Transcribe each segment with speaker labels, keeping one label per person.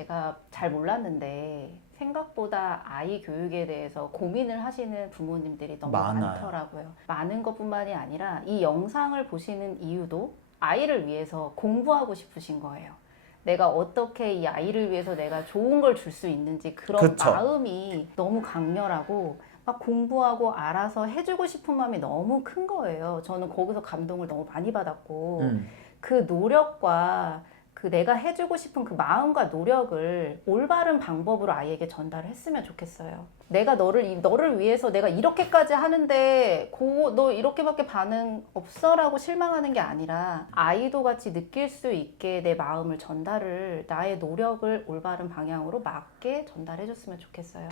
Speaker 1: 제가 잘 몰랐는데 생각보다 아이 교육에 대해서 고민을 하시는 부모님들이 너무
Speaker 2: 많아요.
Speaker 1: 많더라고요. 많은 것뿐만이 아니라 이 영상을 보시는 이유도 아이를 위해서 공부하고 싶으신 거예요. 내가 어떻게 이 아이를 위해서 내가 좋은 걸 줄 수 있는지 그런
Speaker 2: 그쵸.
Speaker 1: 마음이 너무 강렬하고 막 공부하고 알아서 해주고 싶은 마음이 너무 큰 거예요. 저는 거기서 감동을 너무 많이 받았고
Speaker 2: 음.
Speaker 1: 그 노력과 그 내가 해주고 싶은 그 마음과 노력을 올바른 방법으로 아이에게 전달을 했으면 좋겠어요. 내가 너를 이- 너를 위해서 내가 이렇게까지 하는데 고, 너 이렇게밖에 반응 없어라고 실망하는 게 아니라 아이도 같이 느낄 수 있게 내 마음을 전달을 나의 노력을 올바른 방향으로 맞게 전달해 줬으면 좋겠어요.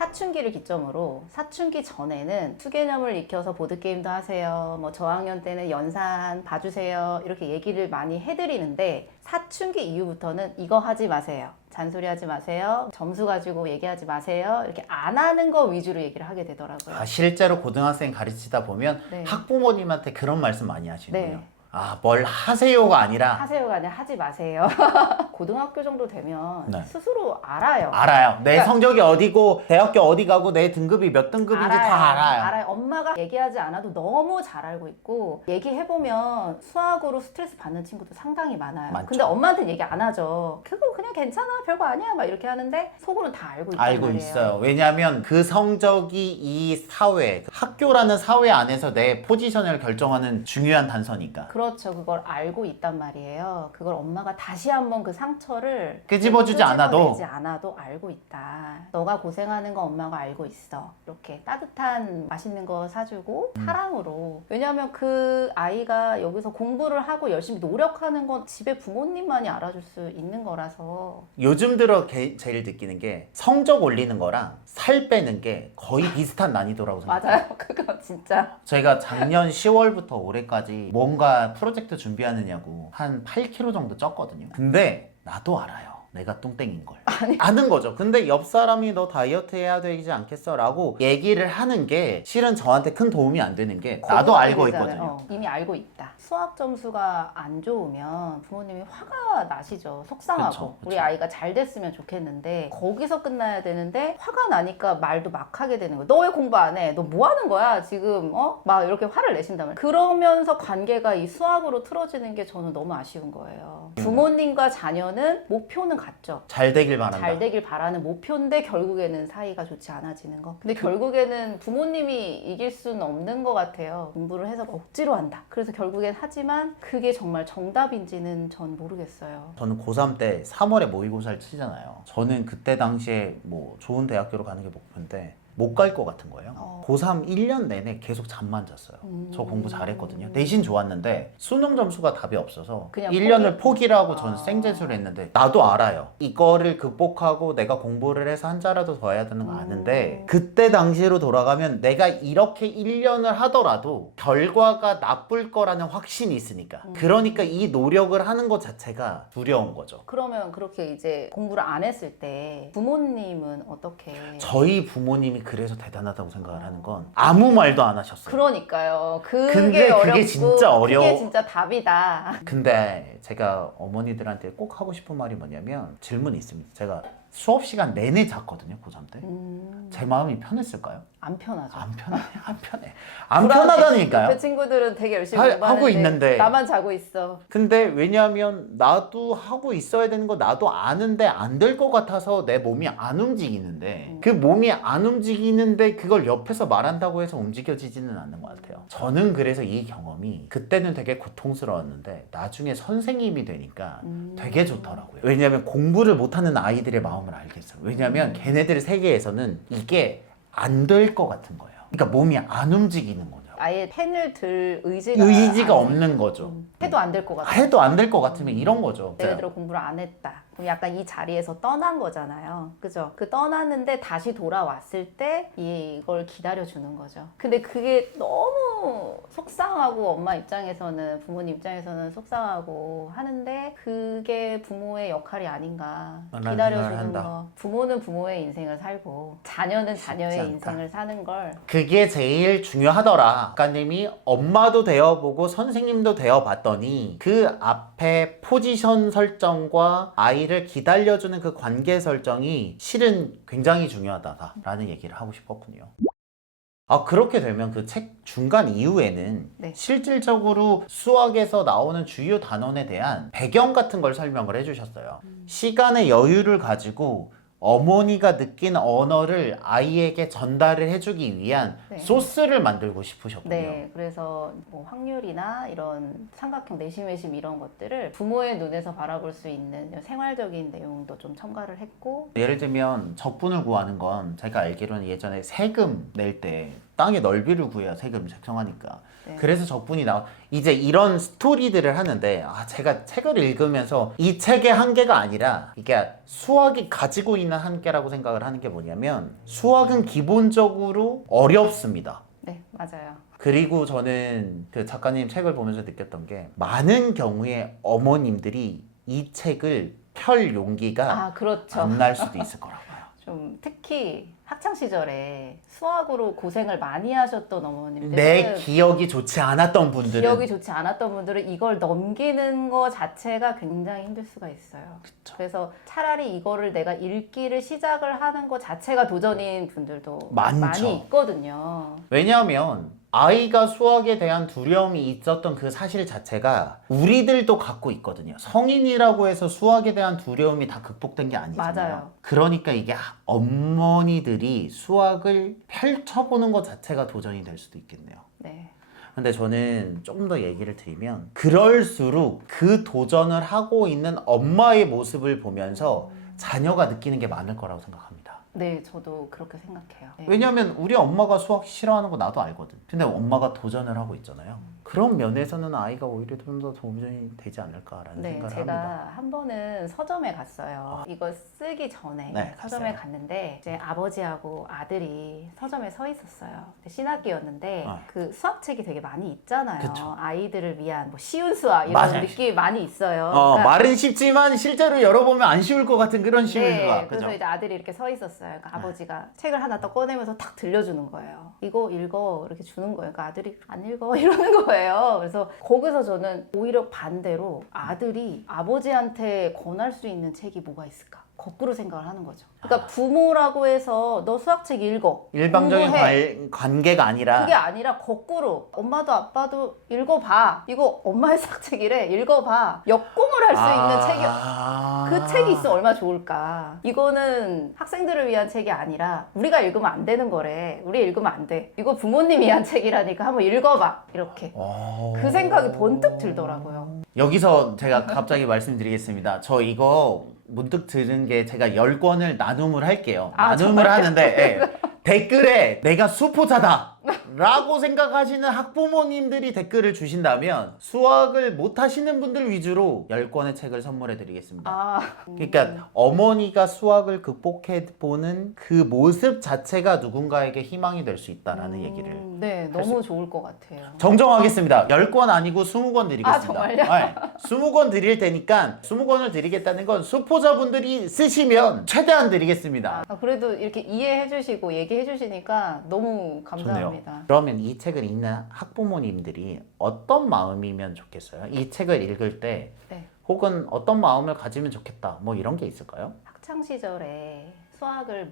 Speaker 1: 사춘기를 기점으로 사춘기 전에는 수개념을 익혀서 보드게임도 하세요. 뭐 저학년 때는 연산 봐주세요. 이렇게 얘기를 많이 해드리는데 사춘기 이후부터는 이거 하지 마세요. 잔소리 하지 마세요. 점수 가지고 얘기하지 마세요. 이렇게 안 하는 거 위주로 얘기를 하게 되더라고요.
Speaker 2: 아, 실제로 고등학생 가르치다 보면
Speaker 1: 네.
Speaker 2: 학부모님한테 그런 말씀 많이 하시는군요.
Speaker 1: 네.
Speaker 2: 아, 뭘 하세요가 아니라
Speaker 1: 하세요가 아니라 하지 마세요. 고등학교 정도 되면
Speaker 2: 네.
Speaker 1: 스스로 알아요.
Speaker 2: 알아요. 내
Speaker 1: 그러니까-
Speaker 2: 성적이 어디고 대학교 어디 가고 내 등급이 몇 등급인지 다 알아요.
Speaker 1: 엄마가 얘기하지 않아도 너무 잘 알고 있고 얘기해보면 수학으로 스트레스 받는 친구도 상당히 많아요.
Speaker 2: 많죠.
Speaker 1: 근데 엄마한테 얘기 안 하죠. 그거 그냥 괜찮아. 별거 아니야. 막 이렇게 하는데 속으로는 다 알고 있단
Speaker 2: 알고
Speaker 1: 말이에요.
Speaker 2: 있어요. 왜냐하면 그 성적이 이 사회, 학교라는 사회 안에서 내 포지션을 결정하는 중요한 단서니까.
Speaker 1: 그렇죠. 그걸 알고 있단 말이에요. 그걸 엄마가 다시 한번 그 상처를
Speaker 2: 끄집어주지 않아도
Speaker 1: 끄집어내지 않아도 알고 있다. 너가 고생하는 거 엄마가 알고 있어. 이렇게 따뜻한 맛있는 거 사주고
Speaker 2: 음.
Speaker 1: 사랑으로. 왜냐하면 그 아이가 여기서 공부를 하고 열심히 노력하는 건 집에 부모님만이 알아줄 수 있는 거라서
Speaker 2: 요즘 들어 게- 제일 느끼는 게 성적 올리는 거랑 살 빼는 게 거의 비슷한 난이도라고 생각해요.
Speaker 1: 맞아요. 그거 진짜.
Speaker 2: 저희가 작년 10월부터 올해까지 뭔가 프로젝트 준비하느냐고 한 8kg 정도 쪘거든요. 근데 나도 알아요. 내가 뚱땡인 걸. 아는 거죠. 근데 옆 사람이 너 다이어트 해야 되지 않겠어? 라고 얘기를 하는 게 실은 저한테 큰 도움이 안 되는 게 나도 알고. 있거든요.
Speaker 1: 어, 이미 알고 있다. 수학 점수가 안 좋으면 부모님이 화가 나시죠. 속상하고.
Speaker 2: 그쵸, 그쵸.
Speaker 1: 우리 아이가 잘 됐으면 좋겠는데 거기서 끝나야 되는데 화가 나니까 말도 막 하게 되는 거예요. 너 왜 공부 안 해? 너 뭐 하는 거야? 지금 어? 막 이렇게 화를 말이에요. 그러면서 관계가 이 수학으로 틀어지는 게 저는 너무 아쉬운 거예요.
Speaker 2: 음.
Speaker 1: 부모님과 자녀는 목표는 같죠.
Speaker 2: 잘 되길 바란다.
Speaker 1: 잘 되길 바라는 목표인데 결국에는 사이가 좋지 않아지는 거. 근데
Speaker 2: 그
Speaker 1: 결국에는 부모님이 이길 수는 없는 것 같아요. 공부를 해서 억지로 한다. 그래서 결국엔 하지만 그게 정말 정답인지는 전 모르겠어요.
Speaker 2: 저는 고3 때 3월에 모의고사를 치잖아요. 저는 그때 당시에 뭐 좋은 대학교로 가는 게 목표인데 못 갈 것 같은 거예요.
Speaker 1: 어.
Speaker 2: 고3 1년 내내 계속 잠만 잤어요.
Speaker 1: 음.
Speaker 2: 저 공부 잘했거든요. 내신 좋았는데 수능 점수가 답이 없어서
Speaker 1: 그냥
Speaker 2: 1년을
Speaker 1: 포기?
Speaker 2: 포기를 하고 저는
Speaker 1: 아.
Speaker 2: 생재수를 했는데 나도 알아요. 이거를 극복하고 내가 공부를 해서 한 자라도 더 해야 되는 거 아는데
Speaker 1: 음.
Speaker 2: 그때 당시로 돌아가면 내가 이렇게 1년을 하더라도 결과가 나쁠 거라는 확신이 있으니까
Speaker 1: 음.
Speaker 2: 그러니까 이 노력을 하는 것 자체가 두려운 거죠.
Speaker 1: 그러면 그렇게 이제 공부를 안 했을 때 부모님은 어떻게?
Speaker 2: 저희 부모님이 그래서 대단하다고 생각을 하는 건 아무 말도 안 하셨어요.
Speaker 1: 그러니까요. 그게
Speaker 2: 근데 그게
Speaker 1: 어렵고
Speaker 2: 진짜 어려워.
Speaker 1: 그게 진짜 답이다.
Speaker 2: 근데 제가 어머니들한테 꼭 하고 싶은 말이 뭐냐면 질문이 있습니다. 제가 수업 시간 내내 잤거든요, 고3 때.
Speaker 1: 음,
Speaker 2: 제 마음이 편했을까요?
Speaker 1: 안 편하죠.
Speaker 2: 안 편해, 안 편해. 안
Speaker 1: 불안해.
Speaker 2: 편하다니까요.
Speaker 1: 그 친구들은 되게 열심히
Speaker 2: 하-
Speaker 1: 공부하는데
Speaker 2: 하고 있는데.
Speaker 1: 나만 자고 있어.
Speaker 2: 근데 왜냐하면 나도 하고 있어야 되는 거 나도 아는데 안 될 것 같아서 내 몸이 안 움직이는데
Speaker 1: 음.
Speaker 2: 그 몸이 안 움직이는데 그걸 옆에서 말한다고 해서 움직여지지는 않는 것 같아요. 저는 그래서 이 경험이 그때는 되게 고통스러웠는데 나중에 선생님이 되니까
Speaker 1: 음.
Speaker 2: 되게 좋더라고요. 왜냐하면 공부를 못하는 아이들의 마음을 알겠어요. 왜냐하면 걔네들 세계에서는 이게 안 될 것 같은 거예요. 그러니까 몸이 안 움직이는 거죠.
Speaker 1: 아예 펜을 들 의지가
Speaker 2: 의지가
Speaker 1: 안-
Speaker 2: 없는 거죠.
Speaker 1: 음, 해도 안 될 것 같아.
Speaker 2: 해도 안 될 것 같으면 이런 거죠.
Speaker 1: 예를 들어 공부를 안 했다. 그럼 약간 이 자리에서 떠난 거잖아요. 그죠? 그 떠났는데 다시 돌아왔을 때 이걸 기다려 주는 거죠. 근데 그게 너무 속상하고 엄마 입장에서는 부모님 입장에서는 속상하고 하는데 그게 부모의 역할이 아닌가.
Speaker 2: 라는
Speaker 1: 기다려
Speaker 2: 생각을
Speaker 1: 주는
Speaker 2: 한다.
Speaker 1: 거. 부모는 부모의 인생을 살고 자녀는 자녀의
Speaker 2: 않다.
Speaker 1: 인생을 사는 걸
Speaker 2: 그게 제일 중요하더라. 작가님이 엄마도 되어보고 선생님도 되어봤더니 그 앞에 포지션 설정과 아이를 기다려주는 그 관계 설정이 실은 굉장히 중요하다라는 얘기를 하고 싶었군요. 아 그렇게 되면 그 책 중간 이후에는
Speaker 1: 네.
Speaker 2: 실질적으로 수학에서 나오는 주요 단원에 대한 배경 같은 걸 설명을 해주셨어요. 시간의 여유를 가지고 어머니가 느낀 언어를 아이에게 전달을 해주기 위한
Speaker 1: 네.
Speaker 2: 소스를 만들고 싶으셨군요.
Speaker 1: 네, 그래서 뭐 확률이나 이런 삼각형 내심외심 이런 것들을 부모의 눈에서 바라볼 수 있는 생활적인 내용도 좀 첨가를 했고
Speaker 2: 예를 들면 적분을 구하는 건 제가 알기로는 예전에 세금 낼 때 땅의 넓이를 구해야 세금 책정하니까
Speaker 1: 네.
Speaker 2: 그래서 적분이 나와 이제 이런 스토리들을 하는데 아 제가 책을 읽으면서 이 책의 한계가 아니라 이게 수학이 가지고 있는 한계라고 생각을 하는 게 뭐냐면 수학은 기본적으로 어렵습니다.
Speaker 1: 네, 맞아요.
Speaker 2: 그리고 저는 그 작가님 책을 보면서 느꼈던 게 많은 경우에 어머님들이 이 책을 펼 용기가
Speaker 1: 아, 그렇죠.
Speaker 2: 안 날 수도 있을 거라고요.
Speaker 1: 좀 특히 학창 시절에 수학으로 고생을 많이 하셨던 어머님들은
Speaker 2: 내 기억이 좋지 않았던 분들은
Speaker 1: 기억이 좋지 않았던 분들은 이걸 넘기는 거 자체가 굉장히 힘들 수가 있어요.
Speaker 2: 그쵸.
Speaker 1: 그래서 차라리 이거를 내가 읽기를 시작을 하는 거 자체가 도전인 분들도
Speaker 2: 많죠.
Speaker 1: 많이 있거든요.
Speaker 2: 왜냐하면 아이가 수학에 대한 두려움이 있었던 그 사실 자체가 우리들도 갖고 있거든요. 성인이라고 해서 수학에 대한 두려움이 다 극복된 게 아니잖아요.
Speaker 1: 맞아요.
Speaker 2: 그러니까 이게 하- 어머니들이 수학을 펼쳐보는 것 자체가 도전이 될 수도 있겠네요.
Speaker 1: 네.
Speaker 2: 근데 저는 조금 더 얘기를 드리면 그럴수록 그 도전을 하고 있는 엄마의 모습을 보면서 자녀가 느끼는 게 많을 거라고 생각합니다.
Speaker 1: 네, 저도 그렇게 생각해요. 네.
Speaker 2: 왜냐면 우리 엄마가 수학 싫어하는 거 나도 알거든. 근데 엄마가 도전을 하고 있잖아요. 그런 면에서는 아이가 오히려 좀 더 도움이 되지 않을까라는
Speaker 1: 네,
Speaker 2: 생각을
Speaker 1: 제가
Speaker 2: 합니다.
Speaker 1: 한 번은 서점에 갔어요. 이거 쓰기 전에
Speaker 2: 네,
Speaker 1: 서점에
Speaker 2: 갔어요.
Speaker 1: 갔는데 이제 아버지하고 아들이 서점에 서 있었어요. 근데 신학기였는데
Speaker 2: 아.
Speaker 1: 그 수학책이 되게 많이 있잖아요.
Speaker 2: 그쵸.
Speaker 1: 아이들을 위한 뭐 쉬운 수학 이런
Speaker 2: 맞아요.
Speaker 1: 느낌이 많이 있어요.
Speaker 2: 어,
Speaker 1: 그러니까
Speaker 2: 말은 쉽지만 실제로 열어보면 안 쉬울 것 같은 그런 쉬운
Speaker 1: 네,
Speaker 2: 수학.
Speaker 1: 그래서
Speaker 2: 그죠?
Speaker 1: 이제 아들이 이렇게 서 있었어요. 그러니까
Speaker 2: 네.
Speaker 1: 아버지가 책을 하나 딱 꺼내면서 탁 들려주는 거예요. 이거 읽어 이렇게 주는 거예요. 그러니까 아들이 안 읽어 이러는 거예요. 그래서 거기서 저는 오히려 반대로 아들이 아버지한테 권할 수 있는 책이 뭐가 있을까? 거꾸로 생각을 하는 거죠. 그러니까 부모라고 해서 너 수학책 읽어.
Speaker 2: 일방적인
Speaker 1: 공부해.
Speaker 2: 관, 관계가 아니라
Speaker 1: 그게 아니라 거꾸로 엄마도 아빠도 읽어봐. 이거 엄마의 수학책이래. 읽어봐. 역공을 할 수 있는 책이
Speaker 2: 아.
Speaker 1: 그 책이 있으면 얼마나 좋을까. 이거는 학생들을 위한 책이 아니라 우리가 읽으면 안 되는 거래. 우리 읽으면 안 돼. 이거 부모님 위한 책이라니까 한번 읽어봐. 이렇게.
Speaker 2: 오.
Speaker 1: 그 생각이 번뜩 들더라고요.
Speaker 2: 여기서 제가 갑자기 말씀드리겠습니다. 저 이거 문득 들은 게 제가 열 권을 나눔을 할게요.
Speaker 1: 아,
Speaker 2: 나눔을
Speaker 1: 정말요?
Speaker 2: 하는데 예. 댓글에 내가 수포자다 라고 생각하시는 학부모님들이 댓글을 주신다면 수학을 못 하시는 분들 위주로 열 권의 책을 선물해 드리겠습니다.
Speaker 1: 아,
Speaker 2: 그러니까 어머니가 수학을 극복해 보는 그 모습 자체가 누군가에게 희망이 될 수 있다라는
Speaker 1: 음,
Speaker 2: 얘기를
Speaker 1: 네, 너무 좋을 것 같아요.
Speaker 2: 정정하겠습니다. 10권 아니고 20권 드리겠습니다.
Speaker 1: 아, 정말요?
Speaker 2: 네. 20권 드릴 테니까 20권을 드리겠다는 건 수포자분들이 쓰시면 최대한 드리겠습니다.
Speaker 1: 아, 그래도 이렇게 이해해 주시고 얘기해 주시니까 너무
Speaker 2: 좋네요.
Speaker 1: 감사합니다.
Speaker 2: 그러면 이 책을 읽는 학부모님들이 어떤 마음이면 좋겠어요? 이 책을 읽을 때
Speaker 1: 네.
Speaker 2: 혹은 어떤 마음을 가지면 좋겠다. 뭐 이런 게 있을까요?
Speaker 1: 학창 시절에 수학을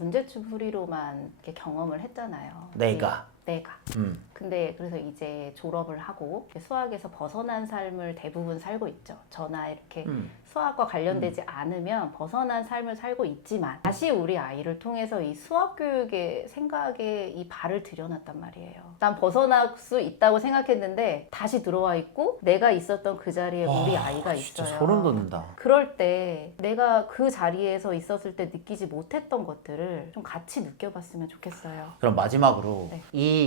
Speaker 1: 이렇게 경험을 했잖아요.
Speaker 2: 내가.
Speaker 1: 네, 내가.
Speaker 2: 음.
Speaker 1: 근데 그래서 이제 졸업을 하고 수학에서 벗어난 삶을 대부분 살고 있죠. 저나 이렇게
Speaker 2: 음.
Speaker 1: 수학과 관련되지 않으면 벗어난 삶을 살고 있지만 다시 우리 아이를 통해서 이 수학 교육의 생각에 이 발을 들여놨단 말이에요. 난 벗어날 수 있다고 생각했는데 다시 들어와 있고 내가 있었던 그 자리에 우리
Speaker 2: 와,
Speaker 1: 아이가
Speaker 2: 진짜
Speaker 1: 있어요.
Speaker 2: 소름 돋는다.
Speaker 1: 그럴 때 내가 그 자리에서 있었을 때 느끼지 못했던 것들을 좀 같이 느껴봤으면 좋겠어요.
Speaker 2: 그럼 마지막으로
Speaker 1: 네.
Speaker 2: 이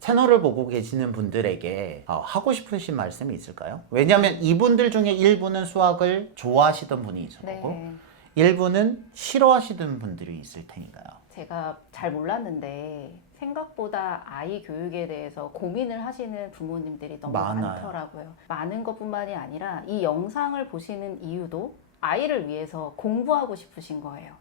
Speaker 2: 채널을 보고 계시는 분들에게 어, 하고 싶으신 말씀이 있을까요? 왜냐하면 이분들 중에 일부는 수학을 좋아하시던 분이 있을 거고
Speaker 1: 네.
Speaker 2: 일부는 싫어하시던 분들이 있을 테니까요.
Speaker 1: 제가 잘 몰랐는데 생각보다 아이 교육에 대해서 고민을 하시는 부모님들이 너무
Speaker 2: 많아요.
Speaker 1: 많더라고요. 많은 것뿐만이 아니라 이 영상을 보시는 이유도 아이를 위해서 공부하고 싶으신 거예요.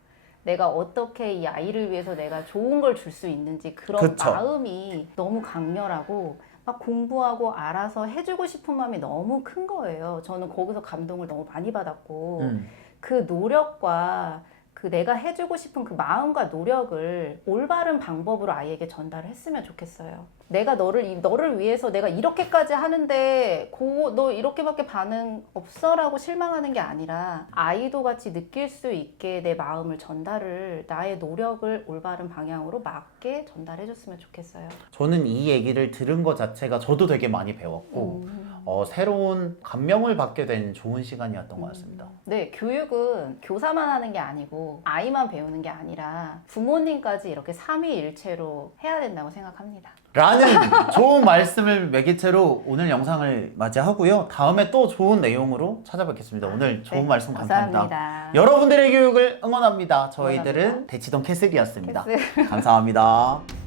Speaker 1: 내가 어떻게 이 아이를 위해서 내가 좋은 걸 줄 수 있는지 그런
Speaker 2: 그쵸.
Speaker 1: 마음이 너무 강렬하고 막 공부하고 알아서 해주고 싶은 마음이 너무 큰 거예요. 저는 거기서 감동을 너무 많이 받았고
Speaker 2: 음.
Speaker 1: 그 노력과 그 내가 해주고 싶은 그 마음과 노력을 올바른 방법으로 아이에게 전달을 했으면 좋겠어요. 내가 너를 이- 너를 위해서 내가 이렇게까지 하는데 고 너 이렇게밖에 반응 없어라고 실망하는 게 아니라 아이도 같이 느낄 수 있게 내 마음을 전달을 나의 노력을 올바른 방향으로 맞게 전달해 줬으면 좋겠어요.
Speaker 2: 저는 이 얘기를 들은 것 자체가 저도 되게 많이 배웠고
Speaker 1: 음.
Speaker 2: 어, 새로운 감명을 받게 된 좋은 시간이었던 것 같습니다.
Speaker 1: 네, 교육은 교사만 하는 게 아니고 아이만 배우는 게 아니라 부모님까지 이렇게 삼위일체로 해야 된다고 생각합니다.
Speaker 2: 라는 좋은 말씀을 매개체로 오늘 영상을 맞이하고요. 다음에 또 좋은 내용으로 찾아뵙겠습니다. 오늘 좋은
Speaker 1: 네,
Speaker 2: 말씀 감사합니다.
Speaker 1: 감사합니다.
Speaker 2: 여러분들의 교육을 응원합니다. 저희들은
Speaker 1: 응원합니다.
Speaker 2: 대치동 캐슬이었습니다.
Speaker 1: 캐슬.
Speaker 2: 감사합니다.